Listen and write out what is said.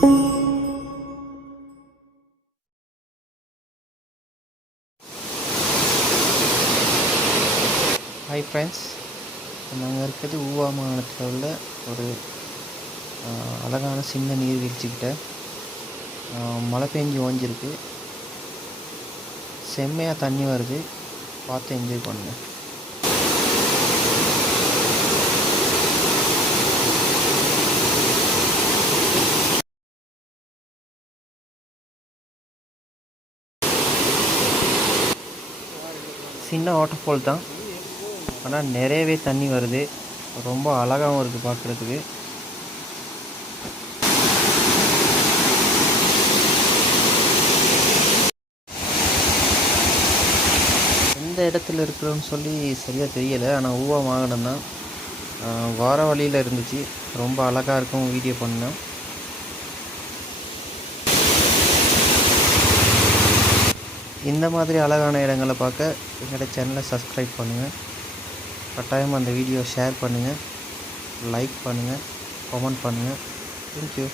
Hi friends, நாங்கள் இருக்கிறது ஊவா மாநிலத்தில் உள்ள ஒரு அழகான சின்ன நீர்வீழ்ச்சிக்கிட்ட. மழை பெஞ்சு ஓஞ்சிருக்கு, செம்மையாக தண்ணி வருது, பார்த்து என்ஜாய் பண்ணுங்க. சின்ன வாட்டர்ஃபால் தான், ஆனால் நிறையவே தண்ணி வருது, ரொம்ப அழகாகவும் இருக்குது பார்க்குறதுக்கு. எந்த இடத்துல இருக்கிறோன்னு சொல்லி சரியாக தெரியலை, ஆனால் ஊவா வாகனம் தான். வார வழியில் இருந்துச்சு, ரொம்ப அழகாக இருக்கும், வீடியோ பண்ணேன். இந்த மாதிரி அழகான இடங்களை பார்க்க எங்களோட சேனலை சப்ஸ்கிரைப் பண்ணுங்கள். கட்டாயமாக அந்த வீடியோ ஷேர் பண்ணுங்கள், லைக் பண்ணுங்கள், கமெண்ட் பண்ணுங்கள். தேங்க்யூ.